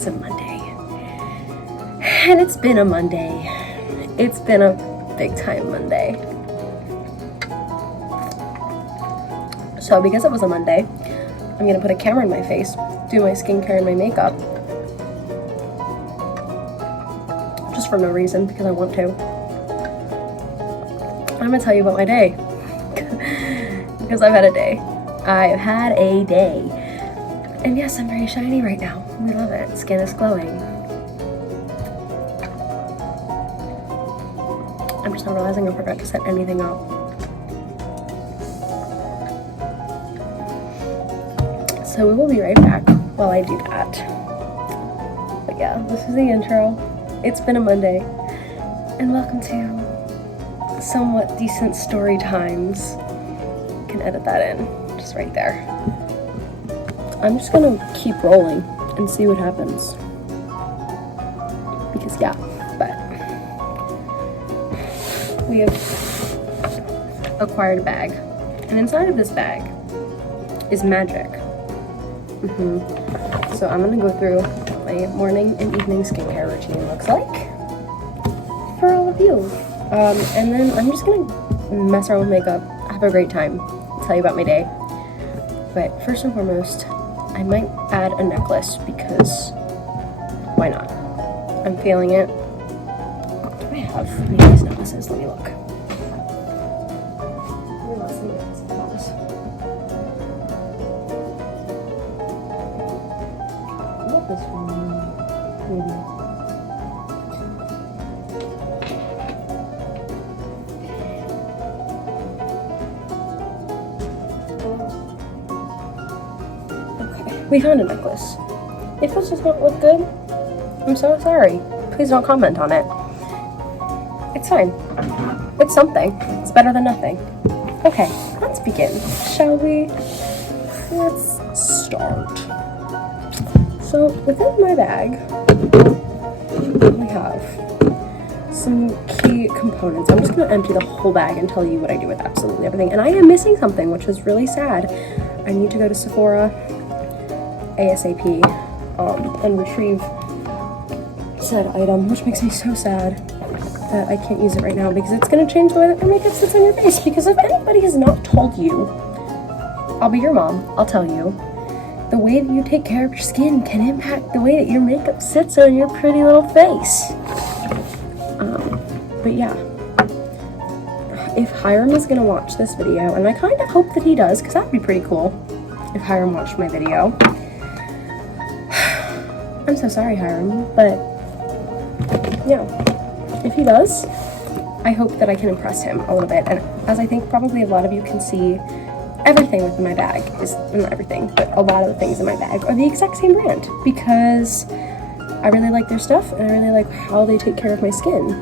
It's a Monday. And it's been a Monday. It's been a big time Monday. So because it was a Monday, I'm gonna put a camera in my face, do my skincare and my makeup. Just for no reason, because I want to. I'm gonna tell you about my day. Because I've had a day. I've had a day. And yes, I'm very shiny right now. We love it. Skin is glowing. I'm just not realizing I forgot to set anything up. So we will be right back while I do that. But yeah, this is the intro. It's been a Monday. And welcome to somewhat decent story times. You can edit that in, just right there. I'm just gonna keep rolling and see what happens. Because yeah, but we have acquired a bag. And inside of this bag is magic. So I'm gonna go through what my morning and evening skincare routine looks like for all of you. And then I'm just gonna mess around with makeup, have a great time, tell you about my day. But first and foremost, I might add a necklace because why not? I'm feeling it. Do I have any of these necklaces? Let me look. I love this one. Maybe. We found a necklace. If this does not look good, I'm so sorry. Please don't comment on it. It's fine. It's something. It's better than nothing. Okay, let's begin, shall we? Let's start. So within my bag, we have some key components. I'm just gonna empty the whole bag and tell you what I do with absolutely everything. And I am missing something, which is really sad. I need to go to Sephora ASAP and retrieve said item, which makes me so sad that I can't use it right now because it's going to change the way that your makeup sits on your face. Because if anybody has not told you, I'll be your mom, I'll tell you, the way that you take care of your skin can impact the way that your makeup sits on your pretty little face. But yeah, if Hiram is going to watch this video, and I kind of hope that he does, because that would be pretty cool if Hiram watched my video. I'm so sorry, Hiram, but yeah, if he does, I hope that I can impress him a little bit. And as I think probably a lot of you can see, everything within my bag is, not everything, but a lot of the things in my bag are the exact same brand because I really like their stuff and I really like how they take care of my skin.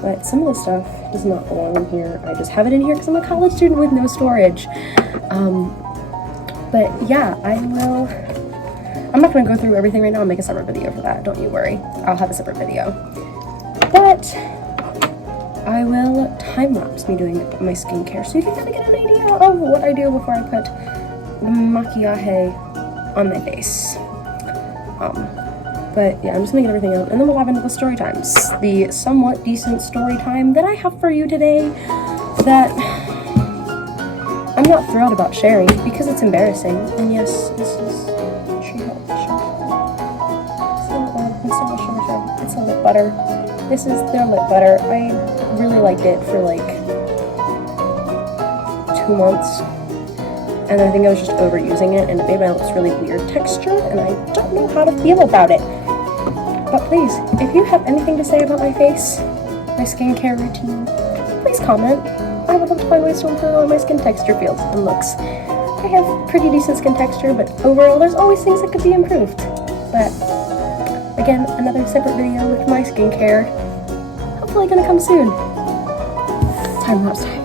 But some of the stuff does not belong in here. I just have it in here because I'm a college student with no storage. But yeah, I'm not going to go through everything right now. I'll make a separate video for that. Don't you worry. I'll have a separate video. But I will time-lapse me doing my skincare so you can kind of get an idea of what I do before I put the maquillage on my face. But yeah, I'm just going to get everything out. And then we'll have into the story times. The somewhat decent story time that I have for you today that I'm not thrilled about sharing because it's embarrassing. And yes, this is it's a lip butter. This is their lip butter. I really liked it for like 2 months. And I think I was just overusing it and it made my lips really weird texture and I don't know how to feel about it. But please, if you have anything to say about my face, my skincare routine, please comment. I would love to find ways to improve how my skin texture feels and looks. I have pretty decent skin texture, but overall there's always things that could be improved. But again, another separate video with my skincare. Hopefully gonna come soon. Time-lapse time.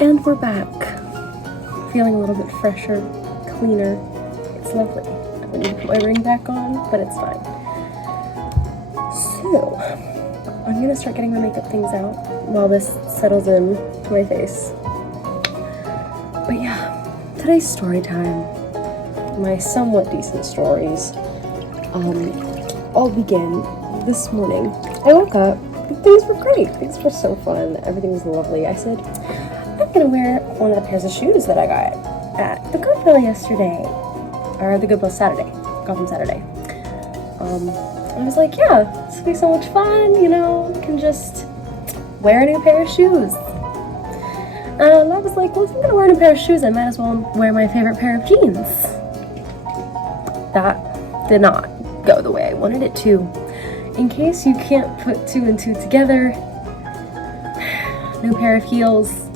And we're back. Feeling a little bit fresher, cleaner. It's lovely. I need to put my ring back on, but it's fine. So, I'm gonna start getting my makeup things out while this settles in to my face. But yeah, today's story time. My somewhat decent stories all begin this morning. I woke up, things were great. Things were so fun. Everything was lovely. I said, I'm gonna wear one of the pairs of shoes that I got at the Goodwill yesterday. Or the Goodwill Saturday. Got them Saturday. I was like, yeah, this will be so much fun, you know, I can just wear a new pair of shoes. And I was like, well, if I'm gonna wear a new pair of shoes, I might as well wear my favorite pair of jeans. That did not go the way I wanted it to. In case you can't put two and two together, new pair of heels,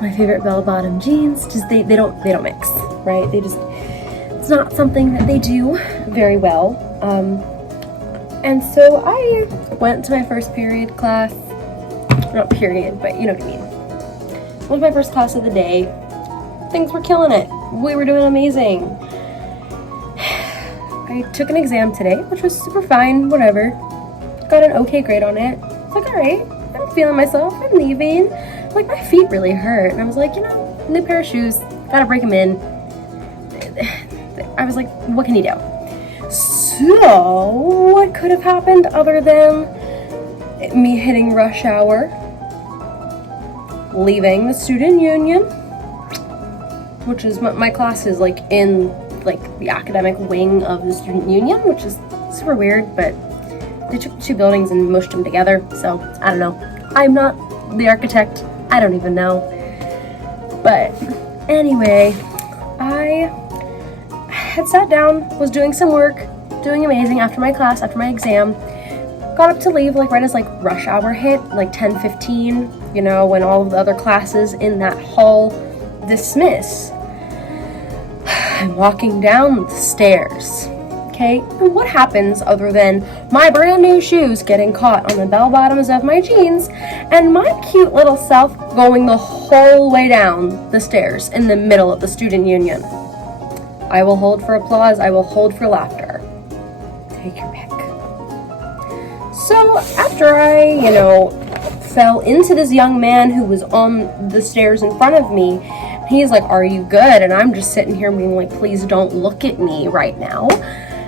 my favorite bell-bottom jeans, just they don't mix, right? It's not something that they do very well. And so I went to my first period class, not period, but you know what I mean. Went to my first class of the day. Things were killing it. We were doing amazing. I took an exam today, which was super fine, whatever. Got an okay grade on it. It's like, all right, I'm feeling myself, I'm leaving. Like, my feet really hurt. And I was like, you know, new pair of shoes, gotta break them in. I was like, what can you do? So, what could have happened other than me hitting rush hour, leaving the student union, which is my class is like in like the academic wing of the student union, which is super weird, but they took two buildings and mushed them together, so I don't know. I'm not the architect, I don't even know. But anyway, I had sat down, was doing some work, doing amazing after my class, after my exam. Got up to leave like right as like rush hour hit, like 10:15, you know, when all of the other classes in that hall dismiss. I'm walking down the stairs, okay? And what happens other than my brand new shoes getting caught on the bell bottoms of my jeans and my cute little self going the whole way down the stairs in the middle of the student union? I will hold for applause, I will hold for laughter. Take your pick. So after I, you know, fell into this young man who was on the stairs in front of me, he's like, are you good? And I'm just sitting here being like, please don't look at me right now.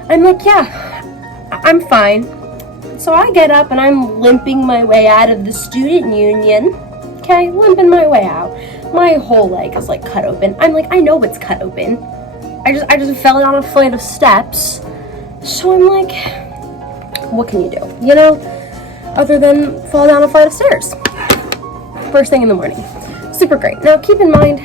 I'm like, yeah, I'm fine. So I get up and I'm limping my way out of the student union. Okay, limping my way out. My whole leg is like cut open. I'm like, I know it's cut open. I just fell down a flight of steps. So I'm like, what can you do? You know, other than fall down a flight of stairs. First thing in the morning. Super great. Now keep in mind,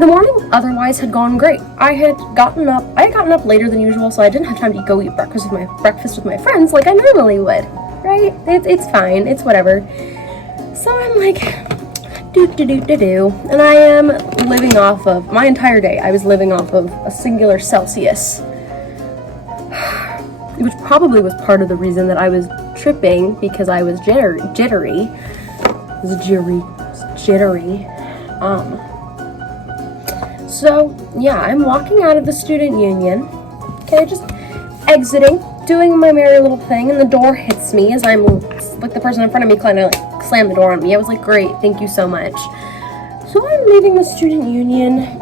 the morning otherwise had gone great. I had gotten up later than usual, so I didn't have time to go eat breakfast with my friends like I normally would. Right? It's fine. It's whatever. So I'm like, and I am living off of, my entire day, I was living off of a singular Celsius. Which probably was part of the reason that I was tripping, because I was jittery. So, yeah, I'm walking out of the student union, okay, just exiting, doing my merry little thing, and the door hits me as I'm, like, the person in front of me kind of, like, slammed the door on me. I was like, great, thank you so much. So I'm leaving the student union,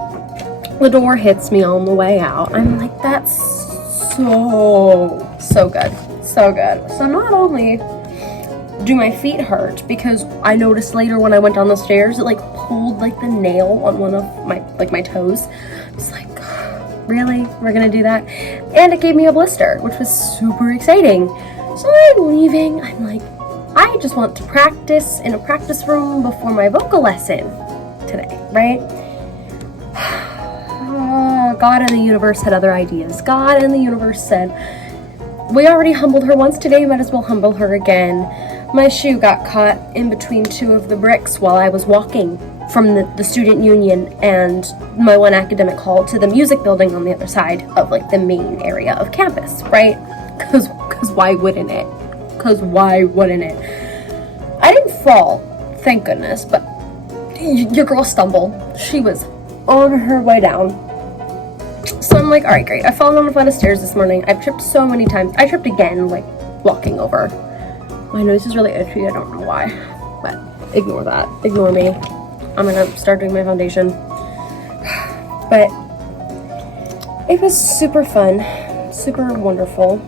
the door hits me on the way out. I'm like, that's so good, so good. So not only do my feet hurt, because I noticed later when I went down the stairs, it like pulled like the nail on one of my toes. I was like, really? We're gonna do that? And it gave me a blister, which was super exciting. So I'm leaving, I'm like, I just want to practice in a practice room before my vocal lesson today, right? God and the universe had other ideas. God and the universe said, we already humbled her once today, might as well humble her again. My shoe got caught in between two of the bricks while I was walking from the student union and my one academic hall to the music building on the other side of like the main area of campus, right? Cause why wouldn't it? Cause why wouldn't it? I didn't fall, thank goodness, but your girl stumbled. She was on her way down. So I'm like, all right, great. I've fallen on a flight of stairs this morning. I've tripped so many times. I tripped again, like, walking over. My nose is really itchy. I don't know why. But ignore that. Ignore me. I'm gonna start doing my foundation. But it was super fun. Super wonderful.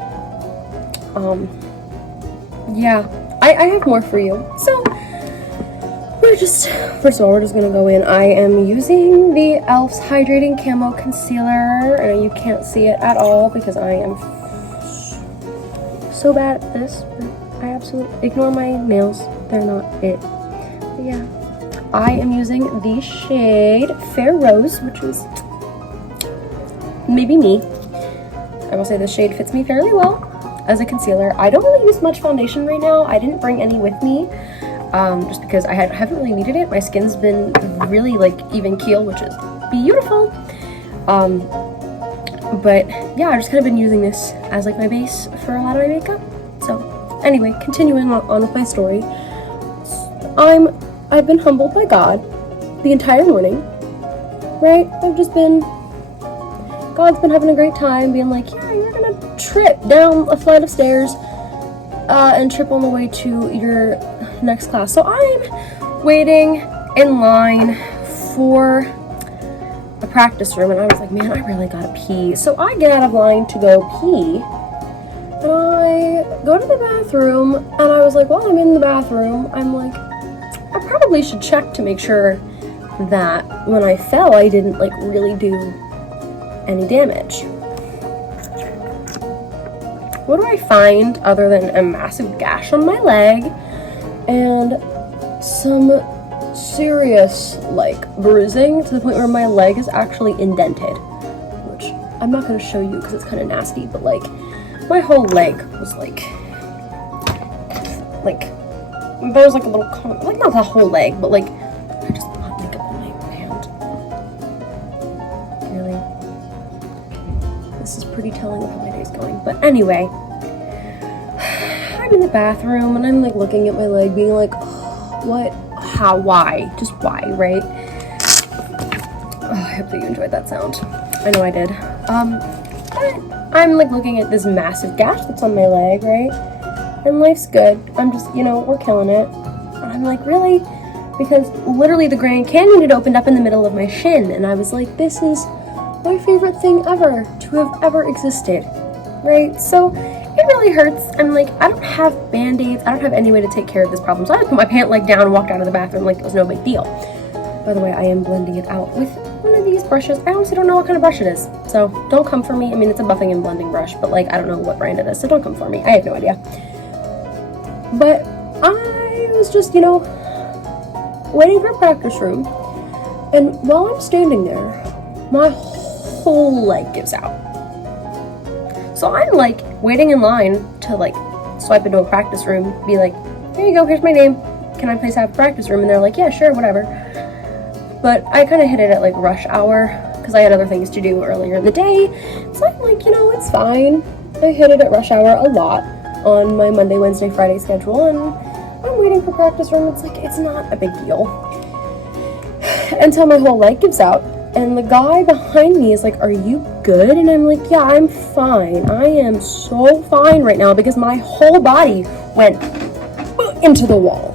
Yeah. I have more for you. So, first of all, we're just gonna go in. I am using the e.l.f.'s Hydrating Camo Concealer, and you can't see it at all because I am so bad at this. I absolutely ignore my nails. They're not it. But yeah, I am using the shade Fair Rose, which is maybe me. I will say this shade fits me fairly well as a concealer. I don't really use much foundation right now. I didn't bring any with me. Just because I haven't really needed it. My skin's been really like even keel, which is beautiful. But yeah, I've just kind of been using this as like my base for a lot of my makeup. So anyway, continuing on with my story. I've been humbled by God the entire morning, right? God's been having a great time being like, yeah, you're gonna trip down a flight of stairs and trip on the way to your next class. So I'm waiting in line for a practice room, and I was like, man, I really gotta pee. So I get out of line to go pee, and I go to the bathroom, and I was like, while I'm in the bathroom, I'm like, I probably should check to make sure that when I fell, I didn't like really do any damage. What do I find other than a massive gash on my leg and some serious like bruising to the point where my leg is actually indented, which I'm not going to show you because it's kind of nasty, but like my whole leg was like there was like a little like not the whole leg, but like I just put makeup on my hand. Really, this is pretty telling of how my day's going. But anyway, I'm in the bathroom and I'm like looking at my leg being like, oh, what, how, why, just why, right? Oh, I hope that you enjoyed that sound. I know I did. I'm like looking at this massive gash that's on my leg, right? And life's good. I'm just, we're killing it. And I'm like, really? Because literally the Grand Canyon had opened up in the middle of my shin, and I was like, this is my favorite thing ever to have ever existed, right? So it really hurts. I'm like, I don't have band-aids. I don't have any way to take care of this problem. So I just put my pant leg down and walked out of the bathroom like it was no big deal. By the way, I am blending it out with one of these brushes. I honestly don't know what kind of brush it is. So don't come for me. I mean, it's a buffing and blending brush, but like, I don't know what brand it is. So don't come for me. I have no idea. But I was just, waiting for a practice room. And while I'm standing there, my whole leg gives out. So I'm like waiting in line to like swipe into a practice room, be like, here you go, here's my name. Can I please have a practice room? And they're like, yeah, sure, whatever. But I kind of hit it at like rush hour because I had other things to do earlier in the day. So I'm like, it's fine. I hit it at rush hour a lot on my Monday, Wednesday, Friday schedule, and I'm waiting for practice room. It's like, it's not a big deal. Until my whole leg gives out. And the guy behind me is like, are you good? And I'm like, yeah, I'm fine. I am so fine right now because my whole body went into the wall.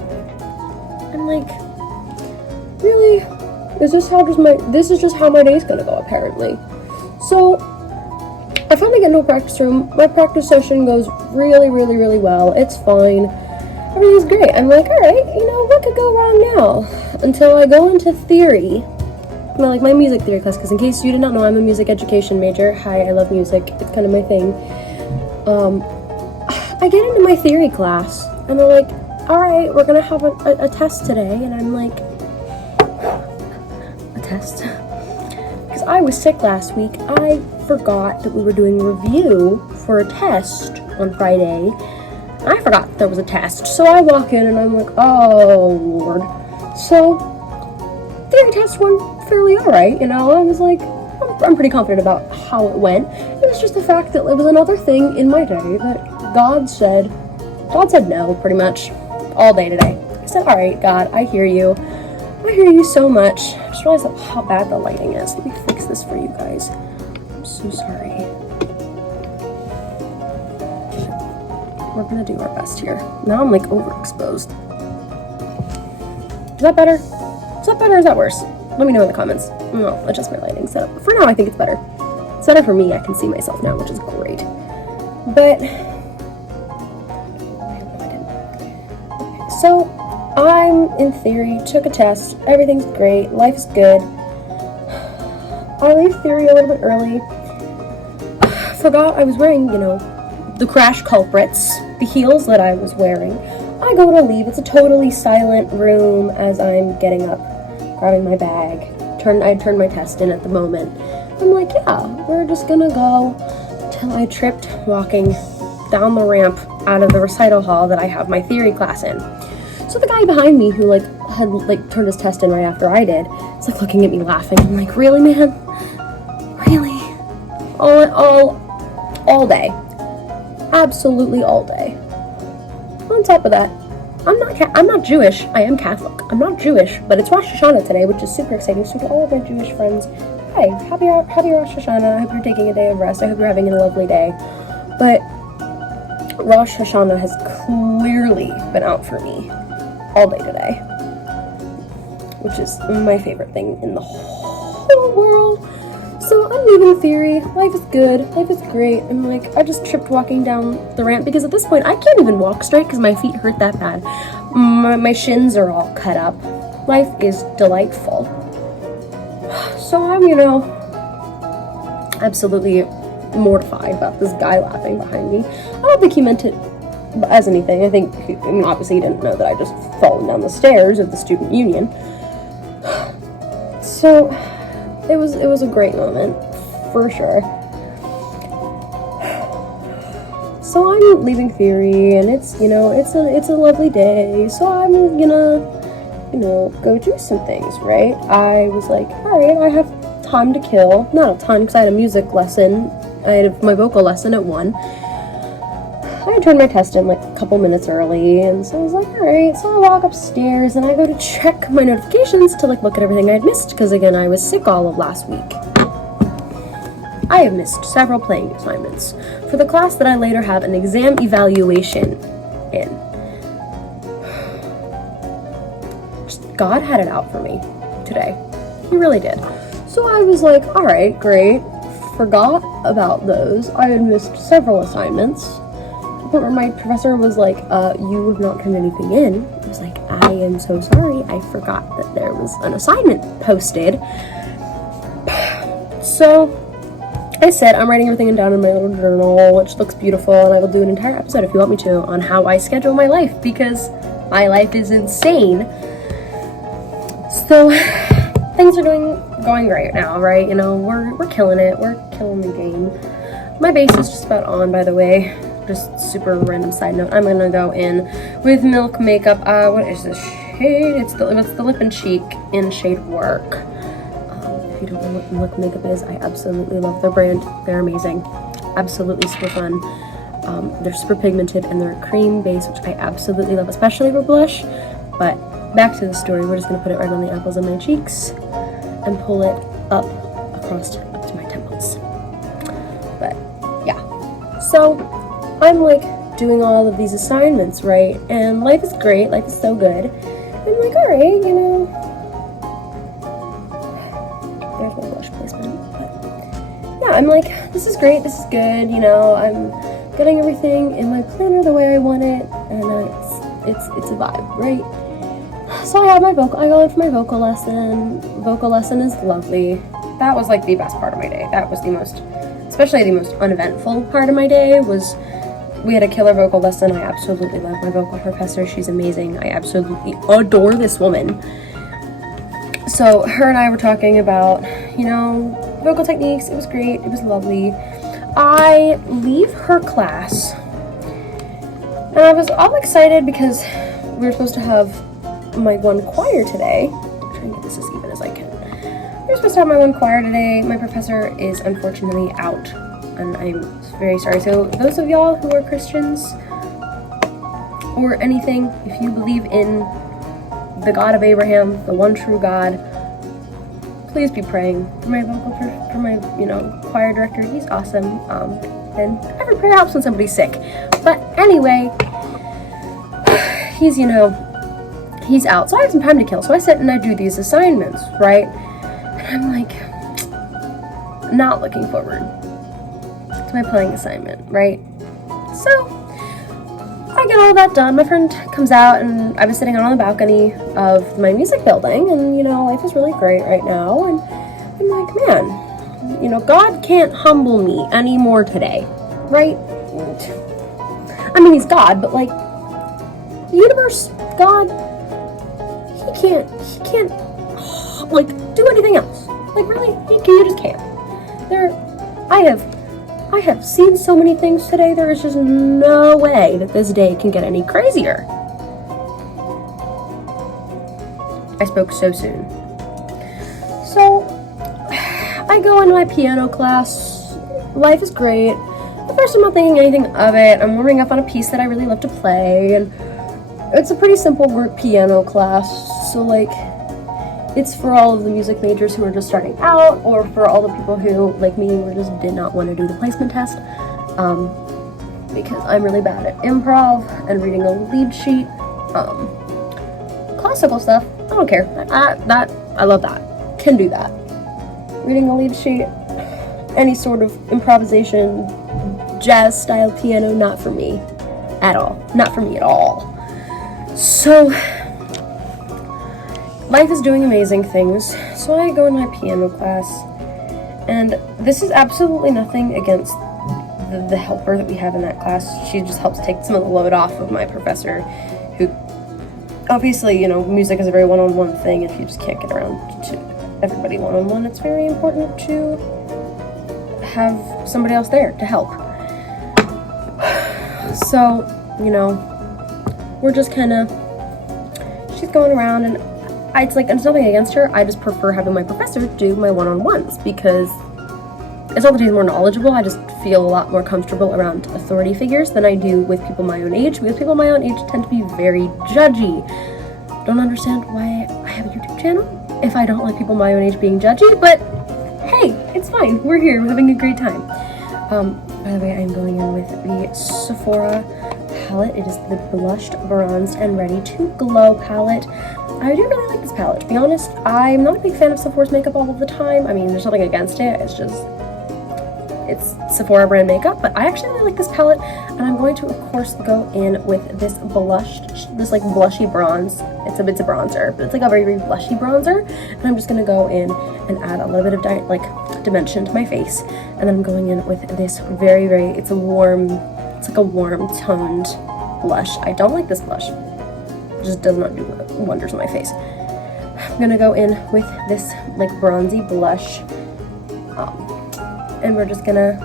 I'm like, really? This is just how my day's gonna go, apparently. So I finally get into a practice room. My practice session goes really, really, really well. It's fine. Everything's great. I'm like, all right, what could go wrong now? Until I go into theory. My music theory class, because in case you did not know, I'm a music education major. Hi, I love music. It's kind of my thing. I get into my theory class, and they're like, all right, we're going to have a test today. And I'm like, a test? Because I was sick last week. I forgot that we were doing review for a test on Friday. I forgot there was a test. So I walk in, and I'm like, oh, Lord. So theory test went fairly alright, I was like, I'm pretty confident about how it went. It was just the fact that it was another thing in my day that God said no, pretty much, all day today. I said, alright, God, I hear you. I hear you so much. I just realized how bad the lighting is. Let me fix this for you guys. I'm so sorry. We're gonna do our best here. Now I'm like overexposed. Is that better? Is that better or is that worse? Let me know in the comments. I'll adjust my lighting setup. But for now, I think it's better. It's better for me. I can see myself now, which is great. But so I'm in theory, took a test, everything's great, life's good. I leave theory a little bit early. Forgot I was wearing, the crash culprits, the heels that I was wearing. I go to leave, it's a totally silent room as I'm getting up, grabbing my bag. I turned my test in at the moment. I'm like, yeah, we're just gonna go, till I tripped walking down the ramp out of the recital hall that I have my theory class in. So the guy behind me who had turned his test in right after I did, is looking at me laughing. I'm like, really, man? Really? All day. Absolutely all day. On top of that, I'm not Jewish. I am Catholic. I'm not Jewish, but it's Rosh Hashanah today, which is super exciting. So to all of my Jewish friends, hi, happy Rosh Hashanah. I hope you're taking a day of rest. I hope you're having a lovely day. But Rosh Hashanah has clearly been out for me all day today, which is my favorite thing in the whole world. So I'm leaving theory. Life is good. Life is great. I'm like, I just tripped walking down the ramp because at this point I can't even walk straight because my feet hurt that bad. My shins are all cut up. Life is delightful. So I'm, absolutely mortified about this guy laughing behind me. I don't think he meant it as anything. I think, obviously he didn't know that I just fallen down the stairs of the student union. So it was a great moment, for sure. So I'm leaving theory, and it's it's a lovely day. So I'm gonna go do some things, right? I was like, all right, I have time to kill. Not a ton, because I had a music lesson. I had my vocal lesson at 1. I turned my test in a couple minutes early, and so I was like, alright, so I walk upstairs and I go to check my notifications to look at everything I had missed, because again, I was sick all of last week. I have missed several playing assignments for the class that I later have an exam evaluation in. God had it out for me today. He really did. So I was like, alright, great. Forgot about those. I had missed several assignments. Where my professor was like, you have not turned anything in. I was like, I am so sorry. I forgot that there was an assignment posted. So I said, I'm writing everything down in my little journal, which looks beautiful, and I will do an entire episode, if you want me to, on how I schedule my life, because my life is insane. So things are going great now, right? We're killing it. We're killing the game. My base is just about on, by the way. Just super random side note. I'm gonna go in with Milk makeup. What is this shade? It's the Lip and Cheek in shade Work. If you don't know what Milk makeup is, I absolutely love their brand. They're amazing. Absolutely super fun. They're super pigmented and they're a cream base, which I absolutely love, especially for blush. But back to the story. We're just gonna put it right on the apples of my cheeks and pull it up to my temples. But yeah. So I'm doing all of these assignments, right? And life is great, life is so good. I'm like, alright, there's my blush placement. But yeah, I'm like, this is great, this is good, I'm getting everything in my planner the way I want it, and it's a vibe, right? So I go in for my vocal lesson. Vocal lesson is lovely. That was the best part of my day. That was especially the most uneventful part of my day was we had a killer vocal lesson. I absolutely love my vocal professor. She's amazing. I absolutely adore this woman. So her and I were talking about, vocal techniques. It was great. It was lovely. I leave her class and I was all excited because we were supposed to have my one choir today. I'm trying to get this as even as I can. We were supposed to have my one choir today. My professor is unfortunately out, and I'm very sorry. So those of y'all who are Christians or anything, if you believe in the God of Abraham, the one true God, please be praying for my for my, choir director. He's awesome. And every prayer helps when somebody's sick. But anyway, he's out. So I have some time to kill. So I sit and I do these assignments, right? And I'm like, not looking forward to my playing assignment, right? So I get all that done. My friend comes out, and I was sitting out on the balcony of my music building, and life is really great right now. And I'm like, man, God can't humble me anymore today, right? I mean, he's God, but like, the universe, God, he can't like do anything else. Like, really, you just can't. I have seen so many things today, there is just no way that this day can get any crazier. I spoke so soon. So, I go into my piano class. Life is great. At first, I'm not thinking anything of it. I'm warming up on a piece that I really love to play, and it's a pretty simple group piano class. So, like, it's for all of the music majors who are just starting out, or for all the people who, like me, just did not want to do the placement test, because I'm really bad at improv and reading a lead sheet. Classical stuff, I don't care. I love that. Can do that. Reading a lead sheet, any sort of improvisation, jazz style piano, not for me at all. Not for me at all. So, life is doing amazing things. So I go in my piano class, and this is absolutely nothing against the helper that we have in that class. She just helps take some of the load off of my professor, who obviously, music is a very one-on-one thing. If you just can't get around to everybody one-on-one, it's very important to have somebody else there to help. So, we're just she's going around, and it's nothing against her. I just prefer having my professor do my one-on-ones, because it's not that he's more knowledgeable. I just feel a lot more comfortable around authority figures than I do with people my own age, because people my own age tend to be very judgy. Don't understand why I have a YouTube channel if I don't like people my own age being judgy, but hey, it's fine. We're here. We're having a great time. By the way, I'm going in with the Sephora palette. It is the Blushed, Bronzed, and Ready to Glow palette. I do really like this palette, to be honest. I'm not a big fan of Sephora's makeup all of the time. I mean, there's nothing against it. It's Sephora brand makeup, but I actually really like this palette, and I'm going to, of course, go in with this blushy bronze. It's a bronzer, but it's like a very, very blushy bronzer, and I'm just going to go in and add a little bit of dimension to my face, and then I'm going in with this very, very, it's like a warm toned blush. I don't like this blush. It just does not do wonders on my face. I'm gonna go in with this bronzy blush, and we're just gonna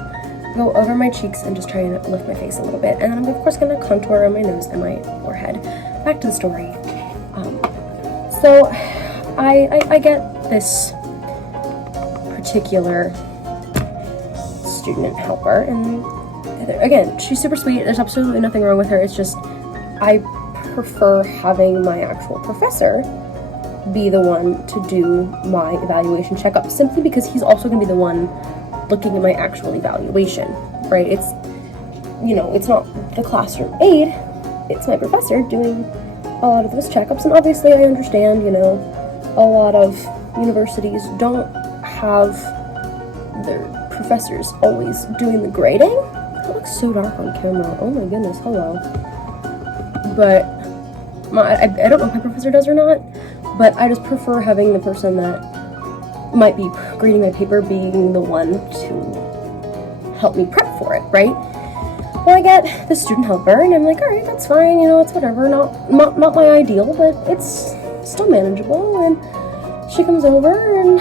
go over my cheeks and just try and lift my face a little bit, and then I'm of course gonna contour on my nose and my forehead. Back to the story. So I get this particular student helper, and again, she's super sweet. There's absolutely nothing wrong with her. It's just I prefer having my actual professor be the one to do my evaluation checkup, simply because he's also going to be the one looking at my actual evaluation, right? It's not the classroom aide, it's my professor doing a lot of those checkups. And obviously I understand, a lot of universities don't have their professors always doing the grading. It looks so dark on camera. Oh my goodness, hello. But I don't know if my professor does or not, but I just prefer having the person that might be grading my paper being the one to help me prep for it, right? Well, I get the student helper, and I'm like, all right, that's fine, it's whatever, not my ideal, but it's still manageable. And she comes over, and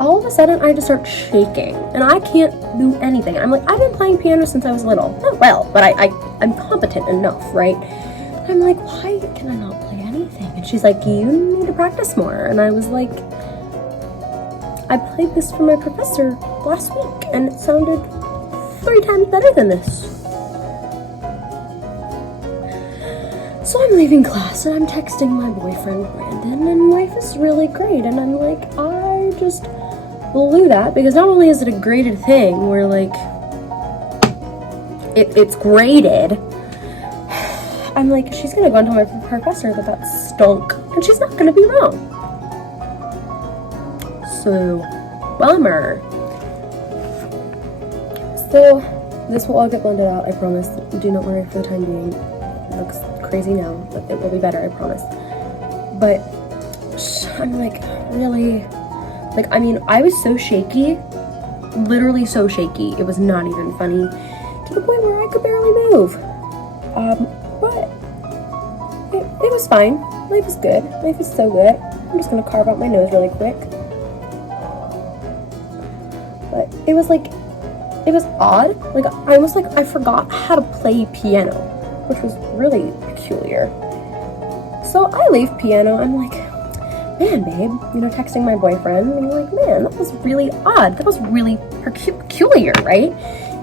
all of a sudden I just start shaking, and I can't do anything. I'm like, I've been playing piano since I was little. Not well, but I'm competent enough, right? I'm like, why can I not play anything? And she's like, you need to practice more. And I was like, I played this for my professor last week, and it sounded 3 times better than this. So I'm leaving class and I'm texting my boyfriend Brandon, and life is really great. And I'm like, I just blew that, because not only is it a graded thing where like it's graded, I'm like, she's gonna go and tell my professor that stunk, and she's not gonna be wrong. So, bummer. So, this will all get blended out, I promise. Do not worry for the time being. It looks crazy now, but it will be better, I promise. But I'm like, really? Like, I mean, I was so shaky, literally so shaky, it was not even funny, to the point where I could barely move. But it was fine. Life is good. Life is so good. I'm just gonna carve out my nose really quick. But it was like, it was odd. Like, I forgot how to play piano, which was really peculiar. So I leave piano, I'm like, man, babe, you know, texting my boyfriend, and I'm like, man, that was really odd. That was really peculiar, right?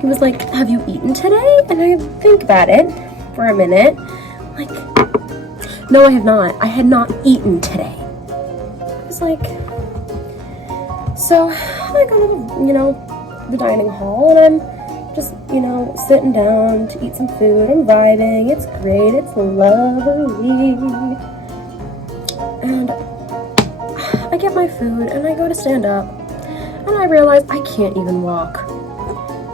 He was like, have you eaten today? And I think about it for a minute. Like, no, I have not. I had not eaten today. I was like, so I go to, you know, the dining hall, and I'm just, you know, sitting down to eat some food. I'm vibing. It's great. It's lovely. And I get my food, and I go to stand up, and I realize I can't even walk.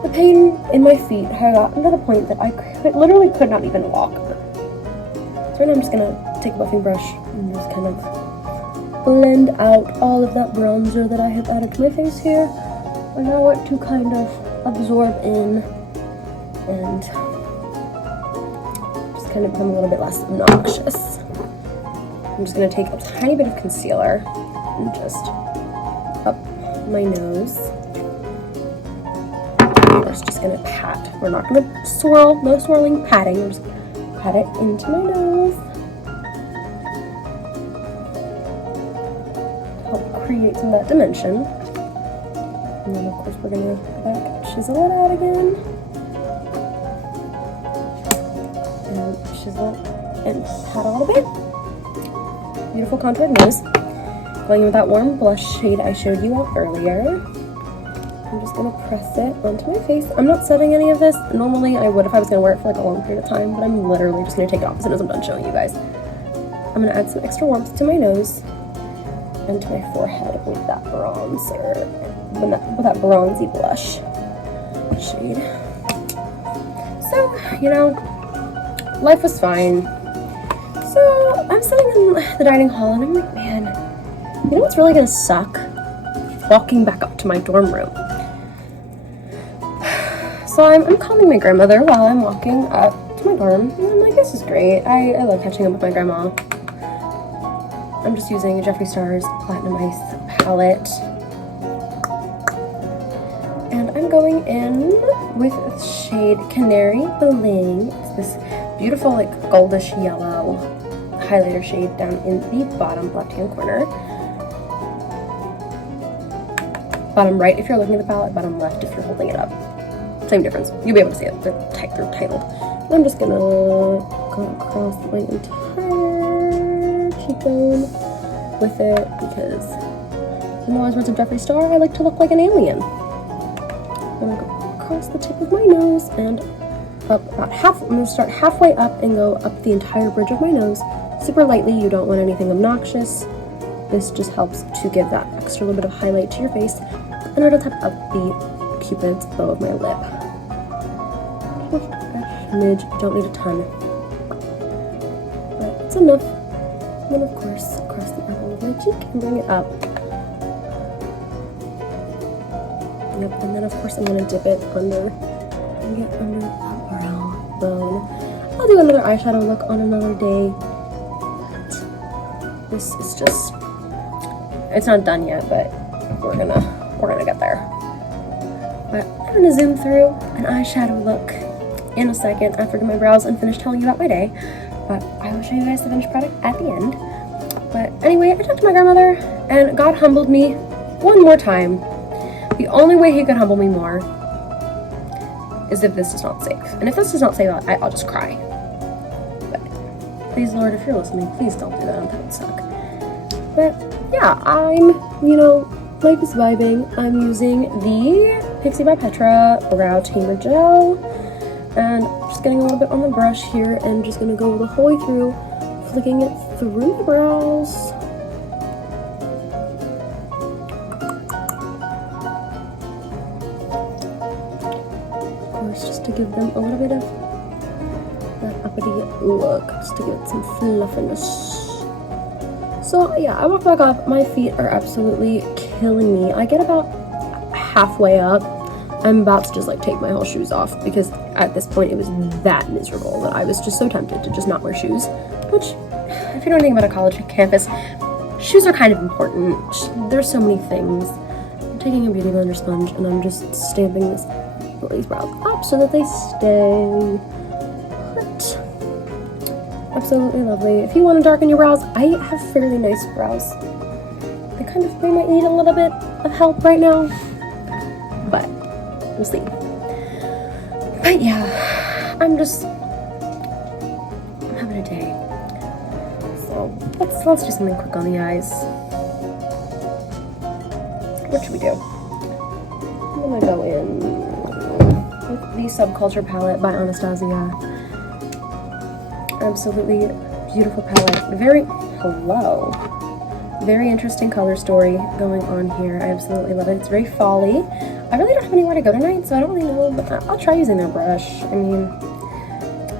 The pain in my feet had gotten to the point that I literally could not even walk. So right now I'm just gonna take a buffing brush and just kind of blend out all of that bronzer that I have added to my face here. Allow it to kind of absorb in and just kind of become a little bit less obnoxious. I'm just gonna take a tiny bit of concealer and just up my nose. We're just gonna pat. We're not gonna swirl, no swirling, patting. We're just gonna pat it into my nose. Help create some of that dimension. And then of course we're gonna go back, chisel it out again. And chisel and pat a little bit. Beautiful contoured nose. Going with that warm blush shade I showed you all earlier. I'm just gonna press it onto my face. I'm not setting any of this. Normally I would if I was gonna wear it for like a long period of time, but I'm literally just gonna take it off as soon as I'm done showing you guys. I'm gonna add some extra warmth to my nose and to my forehead with that bronzer, with that bronzy blush shade. So, you know, life was fine. So I'm sitting in the dining hall and I'm like, man, you know what's really gonna suck? Walking back up to my dorm room. So I'm calling my grandmother while I'm walking up to my dorm, and I'm like, this is great. I love catching up with my grandma. I'm just using Jeffree Star's Platinum Ice palette. And I'm going in with the shade Canary Bling. It's this beautiful, like, goldish yellow highlighter shade down in the bottom left-hand corner. Bottom right if you're looking at the palette, bottom left if you're holding it up. Same difference. You'll be able to see it. They're titled. And I'm just gonna go across my entire cheekbone with it because in the wise words of Jeffree Star, I like to look like an alien. I'm gonna go across the tip of my nose and up about half. I'm gonna start halfway up and go up the entire bridge of my nose. Super lightly. You don't want anything obnoxious. This just helps to give that extra little bit of highlight to your face. And right on top of the Cupid's bow of my lip. Just a smidge, don't need a ton. But it's enough. And then of course, across the apple of my cheek and bring it up. Yep, and then of course I'm gonna dip it under and get under the brow bone. I'll do another eyeshadow look on another day. But this is just, it's not done yet, but we're gonna get there. But I'm gonna zoom through an eyeshadow look in a second after I do my brows and finish telling you about my day. But I will show you guys the finished product at the end. But anyway, I talked to my grandmother and God humbled me one more time. The only way he could humble me more is if this is not safe. And if this is not safe, I'll just cry. But Please, Lord, if you're listening, please don't do that. That would suck. But yeah, I'm, life is vibing. I'm using the Pixie by Petra Brow Tamer Gel. And just getting a little bit on the brush here and just going to go the whole way through, flicking it through the brows. Of course, just to give them a little bit of that uppity look, just to give it some fluffiness. So yeah, I walk back up. My feet are absolutely killing me. I get about halfway up. I'm about to just like take my whole shoes off because at this point it was that miserable that I was just so tempted to just not wear shoes. Which, if you know anything about a college campus, shoes are kind of important. There's so many things. I'm taking a beauty blender sponge and I'm just stamping these brows up so that they stay put. Absolutely lovely. If you want to darken your brows, I have fairly nice brows. They might need a little bit of help right now, but we'll see. But yeah, I'm having a day. So let's do something quick on the eyes. What should we do? I'm gonna go in with the Subculture palette by Anastasia. Absolutely beautiful palette. Very interesting color story going on here. I absolutely love it. It's very fall-y. I really don't have anywhere to go tonight, so I don't really know, but I'll try using their brush. I mean,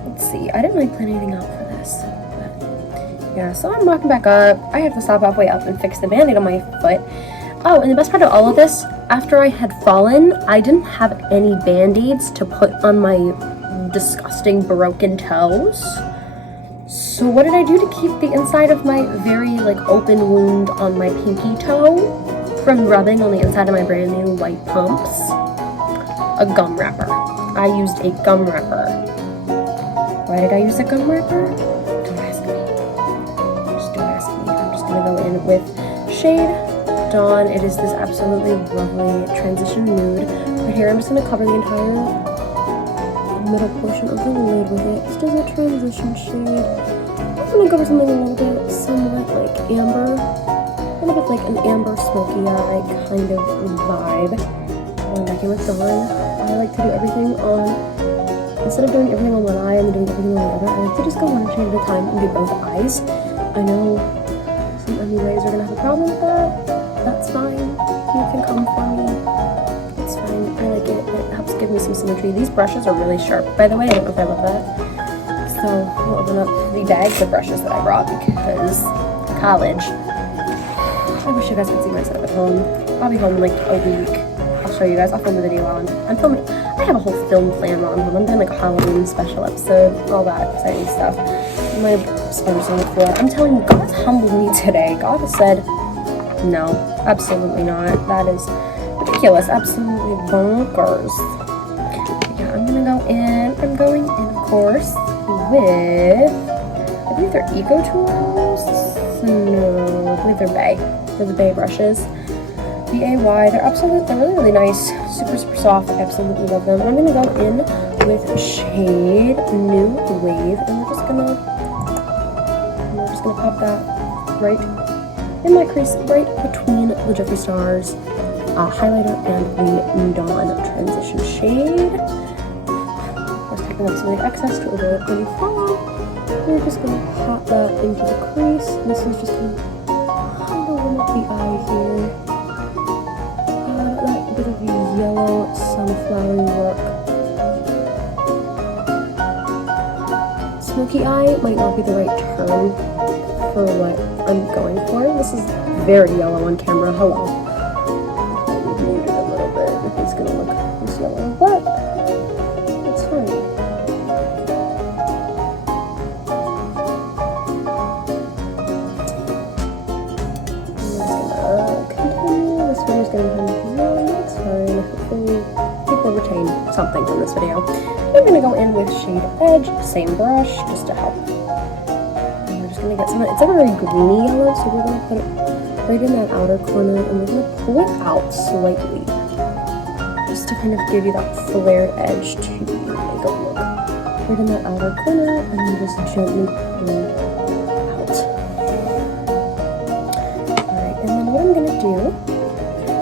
let's see. I didn't really plan anything out for this, but yeah, so I'm walking back up. I have to stop halfway up and fix the band-aid on my foot. Oh, and the best part of all of this, after I had fallen, I didn't have any band-aids to put on my disgusting broken toes. So what did I do to keep the inside of my very open wound on my pinky toe from rubbing on the inside of my brand new white pumps? A gum wrapper. I used a gum wrapper. Why did I use a gum wrapper? Don't ask me. Just don't ask me. I'm just gonna go in with shade Dawn. It is this absolutely lovely transition nude. Right here, I'm just gonna cover the entire middle portion of the lid with it, just as a transition shade. I'm gonna go for something a little bit somewhat like amber, a little bit like an amber smoky eye kind of vibe. Going back in with Dawn, I like to do everything on, instead of doing everything on one eye and doing everything on the other, I like to just go one shade at a time and do both eyes. I know some MUAs are gonna have a problem with that. That's fine. You can come for me. It's fine. I like it. It helps give me some symmetry. These brushes are really sharp, by the way. I don't know if I love that. So we'll open up the bags of brushes that I brought because college. I wish you guys could see my setup at home. I'll be home in like a week. I'll show you guys. I'll film the video while I'm filming. I have a whole film plan while I'm home. I'm doing like a Halloween special episode, all that exciting stuff. My sponge on the floor. I'm telling you, God humbled me today. God has said, no, absolutely not. That is ridiculous. Absolutely bonkers. Yeah, I'm gonna go in. I'm going in, of course, with, I believe they're Eco Tools. No, I believe they're Bay. They're the Bay brushes. B-A-Y. They're really, really nice. Super, super soft. I absolutely love them. I'm gonna go in with shade New Wave, and we're just gonna pop that right in my crease, right between the Jeffree Stars highlighter and the Dawn transition shade. Just taking up some of the excess to avoid any fallout. We're just going to pop that into the crease. This is just going to kind of warm up the eye here. That bit of yellow sunflower look. Smoky eye might not be the right term for what I'm going for. This is very yellow on camera. Hello. Maybe mute it a little bit if it's gonna look this yellow, but it's fine. I'm just gonna continue. This video's gonna become long. It's fine. Hopefully people retain something from this video. I'm gonna go in with shade Edge, same brush, just to help. Gonna get some. It's like a very greeny yellow, so we're gonna put it right in that outer corner, and we're gonna pull it out slightly, just to kind of give you that flared edge to your makeup look. right in that outer corner, and then just gently pull out. Alright, and then what I'm gonna do,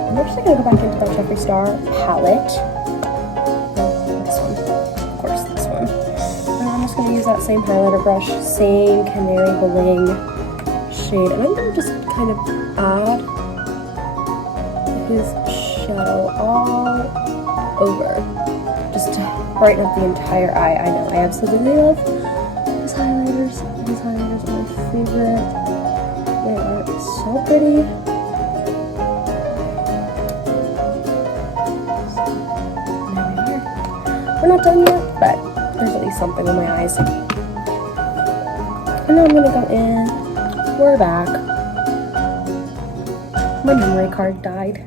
I'm actually gonna go back into that Jeffree Star palette. This one, of course, this one. And I'm just gonna use that same highlighter brush, same Canary Bling shade, and I'm gonna just kind of add his shadow all over, just to brighten up the entire eye. I know, I absolutely love his highlighters. His highlighters are my favorite. They are so pretty. There we are. We're not done yet, but there's at least something in my eyes. And now I'm gonna go in. We're back. My memory card died.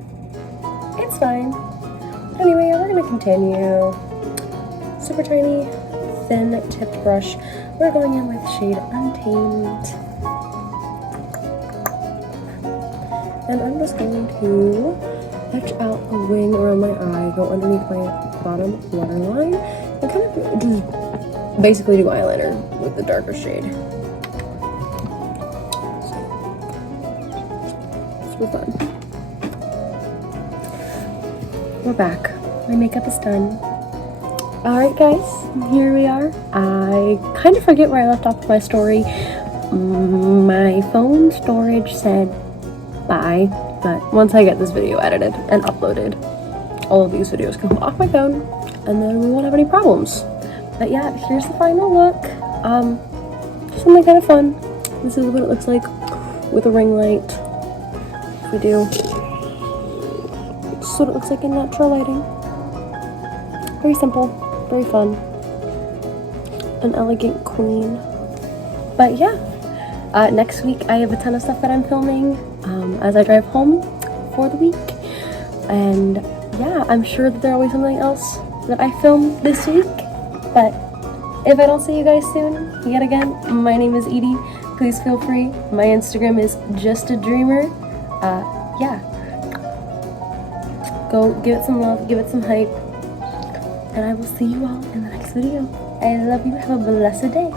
It's fine. Anyway, we're gonna continue. Super tiny, thin tipped brush. We're going in with shade Untamed. And I'm just going to etch out a ring around my eye, go underneath my bottom waterline, and kind of just basically do eyeliner with the darker shade. Super fun. We're back. My makeup is done. Alright guys, here we are. I kind of forget where I left off with my story. My phone storage said bye, but once I get this video edited and uploaded, all of these videos can come off my phone, and then we won't have any problems. But yeah, here's the final look. Just something kind of fun. This is what it looks like with a ring light. If we do. This is what it looks like in natural lighting. Very simple, very fun. An elegant queen. But yeah, next week I have a ton of stuff that I'm filming as I drive home for the week. And yeah, I'm sure that there'll be something else that I film this week. But if I don't see you guys soon, yet again, my name is Edie. Please feel free. My Instagram is justadreamer. Yeah. Go give it some love, give it some hype. And I will see you all in the next video. I love you. Have a blessed day.